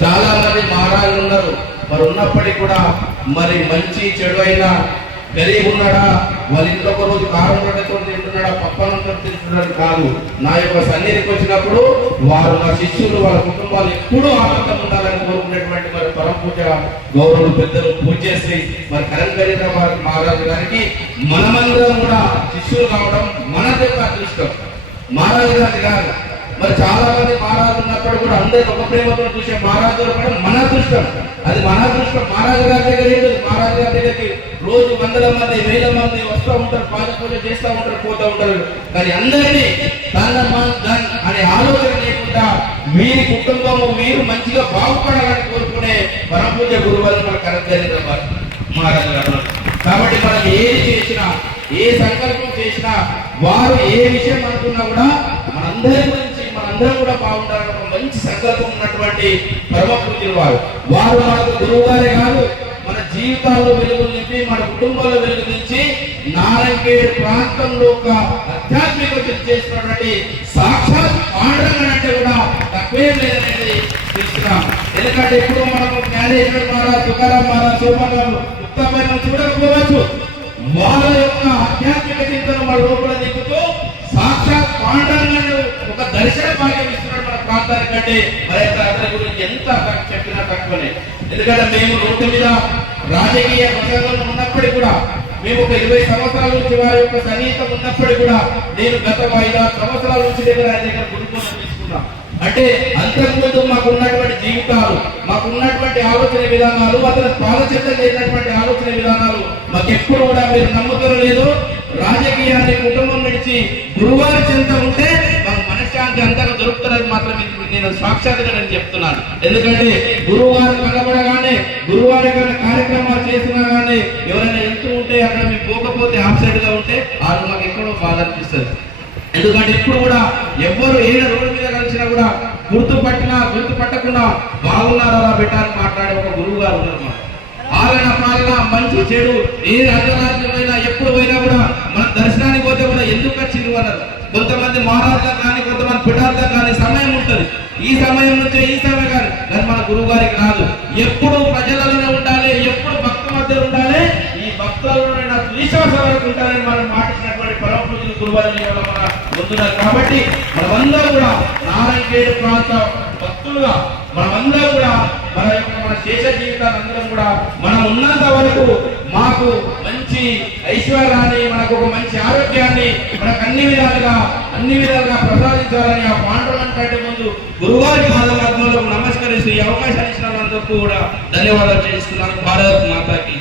చాలా మంది మహారాజులు ఉన్నారు. మరి ఉన్నప్పటికీ కూడా మరి మంచి చెడు అయినా గరీబ్ ఉన్నాడా, వాళ్ళ ఇంట్లో ఒక రోజు కారం రొట్టెతో తింటున్నాడా, పప్పనంతో తింటున్నాడు కాదు. నా యొక్క సన్నిధికి వచ్చినప్పుడు వారు నా శిష్యులు వాళ్ళ కుటుంబాలు ఎప్పుడూ ఆనందంగా ఉండాలని కోరుకునేటువంటి మరి పరమ పూజ గౌరవులు పెద్దలు పూజ చేసి మరి కరంగరీర మహారాజు గారికి మనమందరం కూడా శిష్యులు కావడం మన యొక్క అదృష్టం. మహారాజు గారి కాదు. మరి చాలా మంది మహారాజు ఉన్నప్పుడు కూడా అందరికి ఒక ప్రేమతో చూసే మహారాజు దొరకడం మన అదృష్టం. అది మన అదృష్టం. మహారాజు గారి దగ్గర ఏంటి, మహారాజు గారి దగ్గరికి రోజు వందల మంది వేల మంది వస్తూ ఉంటారు, పాద పూజ చేస్తూ ఉంటారు, పోతూ ఉంటారు. కానీ అందరినీ అనే ఆలోచన లేకుండా వీరి కుటుంబము వీరు మంచిగా బాగుపడాలని కోరుకునే పరమపూజ గురువులు మన కరంగరీర మహారాజు గారు. కాబట్టి మనం ఏది చేసినా, ఏ సంకల్పం చేసినా, వారు ఏ విషయం అనుకున్నా కూడా మనందరం కూడా బాగుండాలని ఒక మంచి సంకల్పం ఉన్నటువంటి పరమ పూజ్యులు వారు మనకు గురువు గారే కాదు, మన జీవితాల్లో వెలుగులు నింపి మన కుటుంబాల్లో వెలుగు నుంచి నారాయణఖేడ్ ప్రాంతంలో ఒక ఆధ్యాత్మిక చేసినటువంటి సాక్షాత్ పాండురంగన్ అంటే కూడా తక్కువే లేదనేది తెలుస్తున్నాం. ఎందుకంటే ఇప్పుడు మనము జ్ఞానేశ్వర మహారాజ్, తుకారాం మహారాజ్, సోమరావు ముక్తాపైన చూడకపోవచ్చు. వాళ్ళ యొక్క ఆధ్యాత్మిక చింతన మన లోపల దిక్కుతూ సాక్షాత్ పాండురంగన్ ఒక దర్శన భాగ్యం ఇస్తున్నాడు మన ప్రాంతానికంటే. మరి అతని గురించి ఎంత చెప్పినా తక్కువనే. ఎందుకంటే మేము రోడ్డు మీద రాజకీయ ప్రజల్లో ఉన్నప్పటికీ కూడా, మేము ఒక 20 సంవత్సరాల నుంచి వారి యొక్క సన్నిహితం ఉన్నప్పటికీ కూడా, నేను గత 5-6 సంవత్సరాల నుంచి ఆయన దగ్గర గురుకులం తీసుకున్నాం. అంటే అంతకుముందు మాకున్నటువంటి జీవితాలు, మాకున్నటువంటి ఆలోచన విధానాలు, అతను పాదచర్చ చేసినటువంటి ఆలోచన విధానాలు మాకెప్పుడు కూడా మీరు నమ్ముతారో లేదో, రాజకీయాన్ని కుటుంబం నుంచి గురువారి చెంత ఉంటే మాకు మనశ్శాంతి అంతగా దొరుకుతున్నది మాత్రం నేను సాక్షాత్గా నేను చెప్తున్నాను. ఎందుకంటే గురువారు కనబడగానే, గురువారి కార్యక్రమాలు చేసినా కానీ ఎవరైనా వెళ్తూ ఉంటే అక్కడ మేము పోకపోతే ఆఫ్సైడ్ గా ఉంటే వాళ్ళు మాకు ఎక్కడో బాధ అనిపిస్తుంది. ఎందుకంటే ఇప్పుడు కూడా ఎవరు ఏ రోడ్డు మీద కలిసినా కూడా గుర్తుపట్టకుండా బాగున్నారా పెట్టాలని మాట్లాడే ఒక గురువు గారు ఉన్నారు. ఆలన పాలన మంచి చెడు ఏ అర్ధరాజ్యమైనా ఎప్పుడు పోయినా కూడా మన దర్శనానికి పోతే కూడా ఎందుకు వచ్చింది అన్నారు. కొంతమంది మహారాజులకు కానీ, కొంతమంది పిఠార్థం కానీ సమయం ఉంటుంది. ఈ సమయం నుంచే ఈ సమయం కానీ మన గురువు గారికి రాదు. ఎప్పుడు ప్రజలలోనే ఉండాలి, ఎప్పుడు భక్తుల మధ్య ఉండాలి, ఈ భక్తులలోనే విశ్వాసం వరకు ఉంటారని మనం మాటిచ్చినటువంటి పరమ పూజ్యులు గురువారిని మన పొందుతున్నారు. కాబట్టి మనమందరం కూడా నారాయణఖేడ్ ప్రాంత భక్తులుగా మనమందరం కూడా మన శేష జీవితాన్ని అందరం కూడా మనం ఉన్నంత వరకు మాకు మంచి ఐశ్వర్యాన్ని, మనకు ఒక మంచి ఆరోగ్యాన్ని మనకు అన్ని విధాలుగా ప్రసాదించాలని ఆ పాండురంగన్ కంటే ముందు గురువారి పాదపద్మంలో నమస్కరిస్తూ ఈ అవకాశాన్ని ఇచ్చిన అందరికీ కూడా ధన్యవాదాలు చేస్తున్నాను. భారత్ మాతాకి.